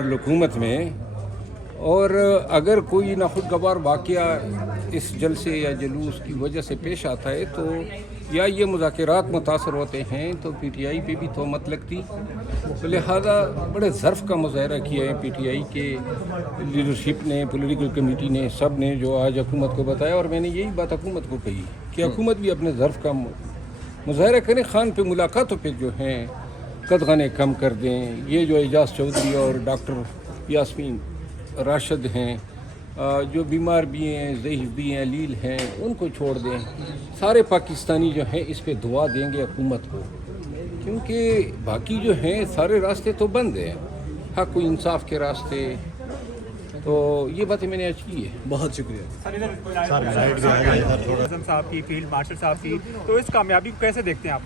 हुकूमत में, और अगर कोई नाखुशगवार वाक़या इस जलसे या जुलूस की वजह से पेश आता है तो या ये मुज़ाकरात मुतासर होते हैं तो PTI पे भी तोहमत लगती। तो लिहाजा बड़े ज़र्फ़ का मुज़ाहरा किया है PTI के लीडरशिप ने, पॉलिटिकल कमेटी ने, सब ने, जो आज हुकूमत को बताया। और मैंने यही बात हुकूमत को कही कि हुकूमत भी अपने ज़र्फ़ का मुज़ाहरा करें, खान पे मुलाकातों पे जो हैं कदगने कम कर दें। ये जो एजाज़ चौधरी और डॉक्टर यास्मीन राशिद हैं, जो बीमार भी हैं, ज़ईफ़ भी हैं, अलील हैं, उनको छोड़ दें। सारे पाकिस्तानी जो हैं इस पे दुआ देंगे हुकूमत को, क्योंकि बाकी जो हैं सारे रास्ते तो बंद हैं, हक़ व इंसाफ के रास्ते। तो ये बातें मैंने आज की है। बहुत शुक्रिया। साहब की, फील्ड मार्शल साहब की, तो इस कामयाबी को कैसे देखते हैं आप?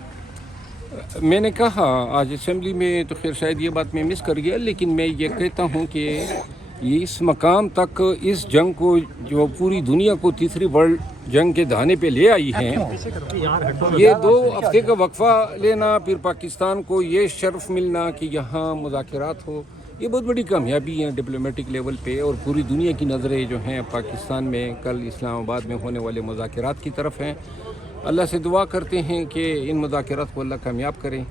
मैंने कहा आज असेंबली में, तो खैर शायद ये बात मैं मिस कर गया, लेकिन मैं ये कहता हूँ कि ये इस मकाम तक इस जंग को जो पूरी दुनिया को तीसरी वर्ल्ड जंग के दहाने पे ले आई हैं, ये 2 हफ्ते का वक्फा लेना, फिर पाकिस्तान को ये शर्फ मिलना कि यहाँ मुज़ाकरात हो, ये बहुत बड़ी कामयाबी है डिप्लोमेटिक लेवल पे। और पूरी दुनिया की नज़रें जो हैं पाकिस्तान में कल इस्लामाबाद में होने वाले मुज़ाकरात की तरफ हैं। अल्लाह से दुआ करते हैं कि इन मुज़ाकरात को अल्लाह कामयाब करें,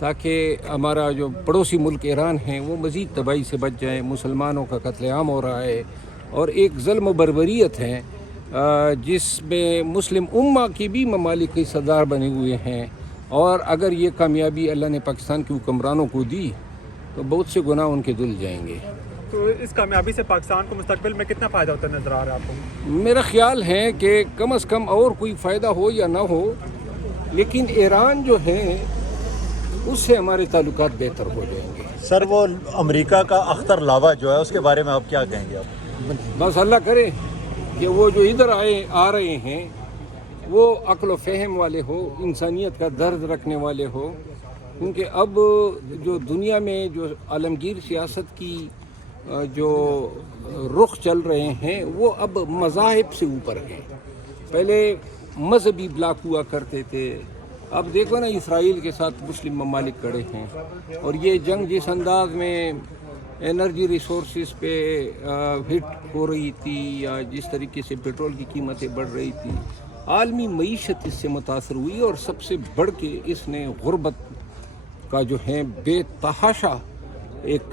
ताकि हमारा जो पड़ोसी मुल्क ईरान है वो मज़ीद तबाही से बच जाए। मुसलमानों का कत्लेआम हो रहा है और एक ज़ुल्म बर्बरियत है जिसमें मुस्लिम उम्मा की भी ममालिक के सरदार बने हुए हैं। और अगर ये कामयाबी अल्लाह ने पाकिस्तान के हुक्मरानों को दी तो बहुत से गुनाह उनके धुल जाएंगे। तो इस कामयाबी से पाकिस्तान को मुस्तकबिल में कितना फ़ायदा होता नज़र आ रहा है आपको? मेरा ख्याल है कि कम से कम और कोई फ़ायदा हो या ना हो, लेकिन ईरान जो है उससे हमारे ताल्लुकात बेहतर हो जाएंगे। सर, वो अमेरिका का अख्तर लावा जो है उसके बारे में आप क्या कहेंगे? आप बस अल्लाह करे कि वो जो इधर आ रहे हैं वो अक्ल व फ़हम वाले हो, इंसानियत का दर्द रखने वाले हो, क्योंकि अब जो दुनिया में जो आलमगीर सियासत की जो रुख चल रहे हैं वो अब मज़ाहिब से ऊपर हैं। पहले मजहबी ब्लॉक हुआ करते थे, अब देखो ना इसराइल के साथ मुस्लिम ममालिक खड़े हैं। और ये जंग जिस अंदाज में एनर्जी रिसोर्सेज पे हिट हो रही थी या जिस तरीके से पेट्रोल की कीमतें बढ़ रही थी, आलमी मईशत इससे मुतासर हुई। और सबसे बढ़ के इसने गुर्बत का जो है बेतहाशा एक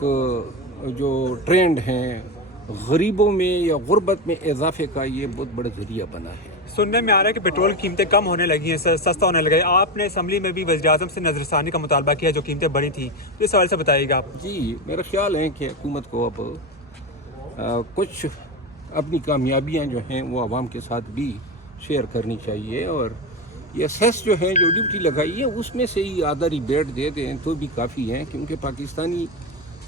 जो ट्रेंड है, गरीबों में या गुर्बत में इजाफे का, ये बहुत बड़ा जरिया बना है। सुनने में आ रहा है कि पेट्रोल की कीमतें कम होने लगी हैं, सस्ता होने लगा है। आपने असम्बली में भी वज़ीर-ए-आज़म से नज़रसानी का मुतालबा किया, जो कीमतें बढ़ी थी, तो इस सवाल से बताइएगा आप। जी, मेरा ख्याल है कि हुकूमत को अब कुछ अपनी कामयाबियां जो हैं वो आवाम के साथ भी शेयर करनी चाहिए। और ये सेस जो है, जो ड्यूटी लगाई है, उसमें से ही आधा रिबेट दे दें तो भी काफ़ी है, क्योंकि पाकिस्तानी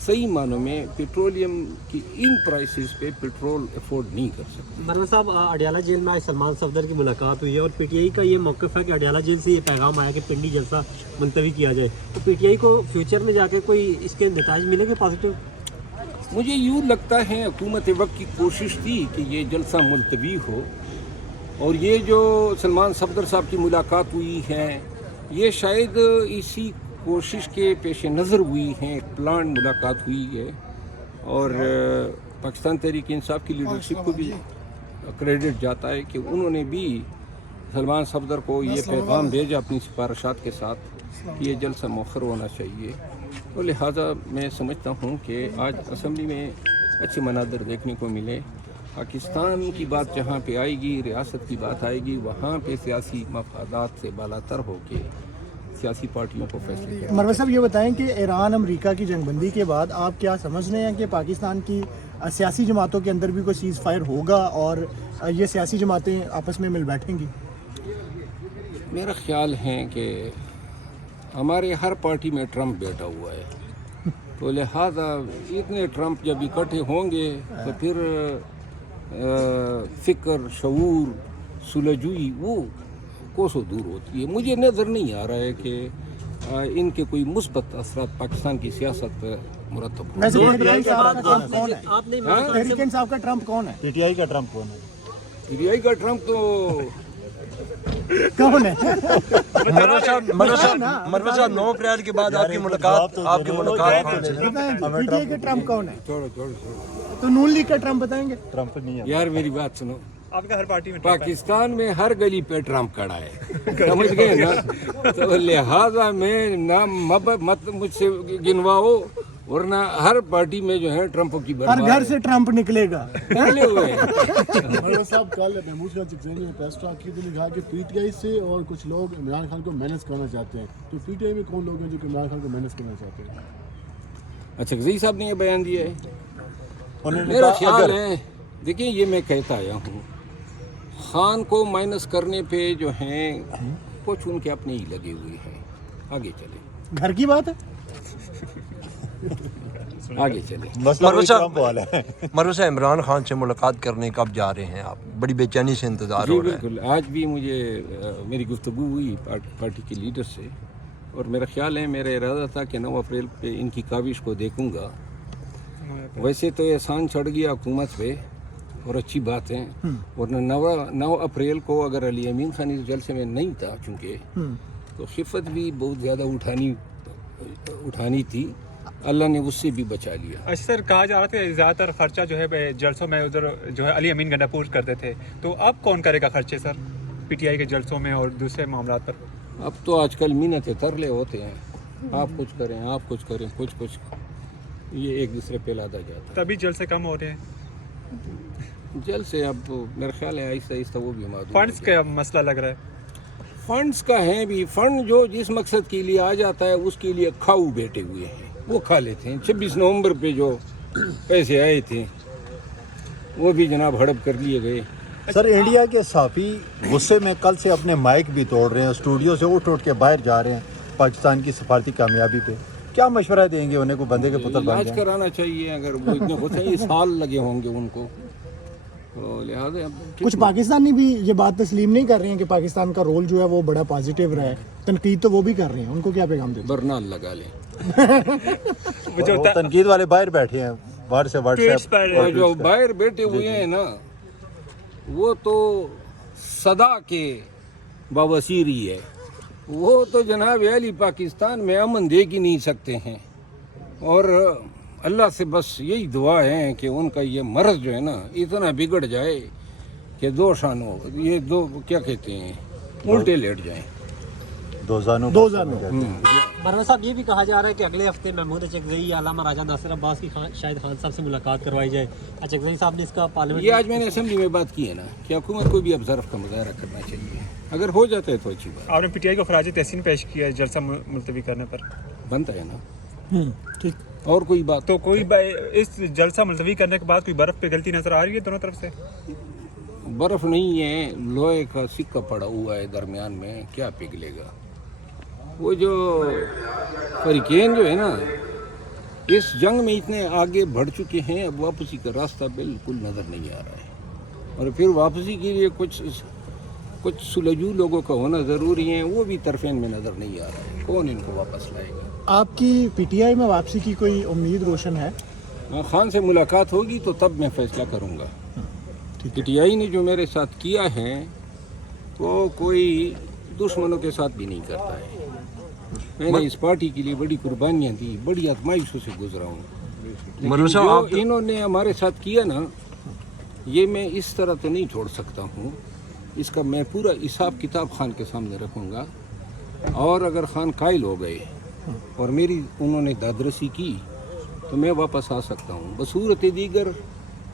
सही मानों में पेट्रोलियम की इन प्राइसेस पे पेट्रोल अफोर्ड नहीं कर सकते। मरना साहब, अडियाला जेल में आज सलमान सफदर की मुलाकात हुई है और PTI का ये मौक़िफ़ है कि अडियाला जेल से ये पैगाम आया कि पिंडी जलसा मुलतवी किया जाए, तो PTI को फ्यूचर में जाके कोई इसके नताइज मिलेंगे पॉजिटिव? मुझे यूँ लगता है हुकूमत वक्त की कोशिश थी कि ये जलसा मुलतवी हो, और ये जो सलमान सफदर साहब की मुलाकात हुई है ये शायद इसी कोशिश के पेश नज़र हुई है, प्लान मुलाकात हुई है। और पाकिस्तान तहरीक इंसाफ की लीडरशिप को भी क्रेडिट जाता है कि उन्होंने भी सलमान सफदर को ये पैगाम भेजा अपनी सिफारिशात के साथ कि ये जलसा मौखर होना चाहिए। तो लिहाजा मैं समझता हूँ कि आज असम्बली में अच्छे मनाज़र देखने को मिले। पाकिस्तान की बात जहाँ पे आएगी, रियासत की बात आएगी, वहाँ पे सियासी मफादात से बालातर होके सियासी पार्टियों को फैसले करें। मरवा साहब, ये बताएं कि ईरान अमेरिका की जंगबंदी के बाद आप क्या समझ रहे हैं कि पाकिस्तान की सियासी जमातों के अंदर भी कोई सीज़ फायर होगा और ये सियासी जमातें आपस में मिल बैठेंगी? मेरा ख्याल है कि हमारे हर पार्टी में ट्रंप बैठा हुआ है, तो लिहाजा इतने ट्रंप जब इकट्ठे होंगे तो फिर फ़िक्र, शऊर, सुलझुई वो कोसों दूर होती है। मुझे नज़र नहीं आ रहा है कि इनके कोई मुस्बत असरात पाकिस्तान की सियासत पर मुरतब हो। तहरीक साहब का ट्रंप कौन है? PTI का ट्रंप कौन है? PTI का ट्रंप कौन है? PTI का ट्रंप तो कौन है? मनोज साहब 9 अप्रैल के बाद आपकी मुलाकात पीटीआई के ट्रम्प कौन है? छोड़ो तो नून लीग का ट्रम्प बताएंगे? ट्रम्प नहीं है। यार मेरी बात सुनो, आपका हर पार्टी में ट्रम्प है। पाकिस्तान में हर गली पे ट्रम्प खड़ा है, समझ गए ना? तो लिहाजा में ना मत मुझसे गिनवाओ, वरना हर पार्टी में जो है ट्रम्प की हर बर्बाद घर से ट्रम्प निकलेगा। निकले हुए हैं। मनोज साहब कल महमूद खान चिकज़ई ने प्रेस टॉक की, तो कहा कि पीटीआई से और कुछ लोग इमरान खान को मैनेज करना चाहते हैं, तो पीटीआई में कौन लोग हैं जो इमरान खान को मैनेज करना चाहते हैं? अच्छा, गज़ई साहब ने ये बयान दिया है। उन्होंने मेरा कहा ख्याल अगर है, देखिए ये मैं कहता आया हूँ, खान को माइनस करने पे जो हैं कुछ उनके अपने ही लगे हुए हैं। आगे चले, घर की बात है। आगे चले। मसला वही मनोज साहब- ट्रम्प वाला है। मनोज साहब इमरान खान से मुलाकात करने कब जा रहे हैं आप? बड़ी बेचैनी से इंतजार जी हो रहा है। बिल्कुल, आज भी मुझे मेरी गुफ्तगू हुई पार्टी के लीडर से, और मेरा ख्याल है, मेरा इरादा था कि 9 अप्रैल पे इनकी काविश को देखूंगा। वैसे तो एहसान चढ़ गया हुकूमत पे, और अच्छी बात है, और 9 अप्रैल को अगर अली अमीन खान इस जलसे में नहीं था चूँकि, तो खिफत भी बहुत ज़्यादा उठानी थी, अल्लाह ने उससे भी बचा लिया। अच्छा सर, कहा जा रहा था कि ज़्यादातर खर्चा जो है जलसों में उधर जो है अली अमीन गंडापुर करते थे, तो अब कौन करेगा खर्चे सर पीटीआई के जलसों में और दूसरे मामला पर? अब तो आजकल मिन्नतें तरले होते हैं, आप कुछ करें, आप कुछ करें, कुछ ये एक दूसरे पे लादा जाता है। तभी जलसे कम हो रहे हैं। जल से अब मेरा ख्याल है आहिस्ता आहिस्ता वो भी मालूम फंड्स का मसला लग रहा है। फंड्स का है भी, फंड जो जिस मकसद के लिए आ जाता है उसके लिए खाऊ बैठे हुए हैं, वो खा लेते हैं। 26 नवंबर पे जो पैसे आए थे वो भी जनाब हड़प कर लिए गए। सर, इंडिया के साफी गुस्से में कल से अपने माइक भी तोड़ रहे हैं, स्टूडियो से उठ के बाहर जा रहे हैं पाकिस्तान की सफारती कामयाबी पे। क्या मशवरा देंगे उन्हें को बंदे के पुत्र बन इलाज जाएं? कराना चाहिए, अगर वो इतने होते हैं, साल लगे होंगे उनको, तो लिहाजा कुछ पाकिस्तानी भी ये बात तस्लीम नहीं कर रहे हैं कि पाकिस्तान का रोल जो है वो बड़ा पॉजिटिव रहा है, तनकीद तो वो भी कर रहे हैं, उनको क्या पैगाम देते बरनाल लगा लें। वो तनकीद वाले बाहर बैठे हैं, बाहर से ट्वीट्स व्हाट्सएप पर और जो बाहर बैठे हुए हैं ना, वो तो सदा के बवासीर ही है, वो तो जनाब अली पाकिस्तान में अमन दे ही नहीं सकते हैं। और अल्लाह से बस यही दुआ है कि उनका ये मर्ज जो है ना इतना बिगड़ जाए कि दो शानों, ये दो क्या कहते हैं, उल्टे लेट जाएं। दो जानू मरवा साहब, ये भी कहा जा रहा है कि अगले हफ्ते महमूद चकज़ई आलामा राजा नासिर अब्बास की शायद खान साहब से मुलाकात करवाई जाए। चकज़ई साहब ने इसका पार्लियामेंट, ये आज मैंने असेंबली में बात की है ना कि हुकूमत को भी ऑब्जर्व का मुजाहरा करना चाहिए, अगर हो जाता है तो अच्छी बात। आपने पीटीआई को खराज तहसीन पेश किया है जलसा मुलतवी करने पर, बनता है ना, हैं। ठीक। और कोई बात तो कोई इस जलसा मुलतवी करने के बाद कोई बर्फ पे गलती नजर आ रही है दोनों तरफ से? बर्फ नहीं है, लोहे का सिक्का पड़ा हुआ है दरमियान में, क्या पिघलेगा। वो जो हरिकेन जो है ना, इस जंग में इतने आगे बढ़ चुके हैं, अब वापसी का रास्ता बिल्कुल नज़र नहीं आ रहा है, और फिर वापसी के लिए कुछ सुलझू लोगों का होना ज़रूरी है, वो भी तरफेन में नज़र नहीं आ रहा है। कौन इनको वापस लाएगा? आपकी पीटीआई में वापसी की कोई उम्मीद रोशन है? खान से मुलाकात होगी तो तब मैं फैसला करूँगा। पीटीआई ने जो मेरे साथ किया है वो कोई दुश्मनों के साथ भी नहीं करता है। मैंने इस पार्टी के लिए बड़ी कुर्बानियाँ दी, बड़ी आजमाइशों से गुजरा हूँ, लेकिन जो इन्होंने हमारे साथ किया ना, ये मैं इस तरह तो नहीं छोड़ सकता हूँ। इसका मैं पूरा हिसाब किताब खान के सामने रखूँगा, और अगर खान कायल हो गए और मेरी उन्होंने दादरसी की तो मैं वापस आ सकता हूँ। बसूरत दीगर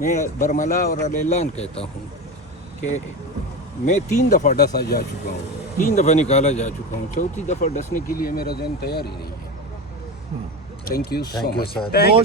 मैं बरमला और ऐलान कहता हूँ कि मैं 3 दफ़ा डसा जा चुका हूँ, 3 दफ़ा निकाला जा चुका हूँ, 4थी दफ़ा डसने के लिए मेरा ज़हन तैयार ही नहीं है। Thank you so much. Sir.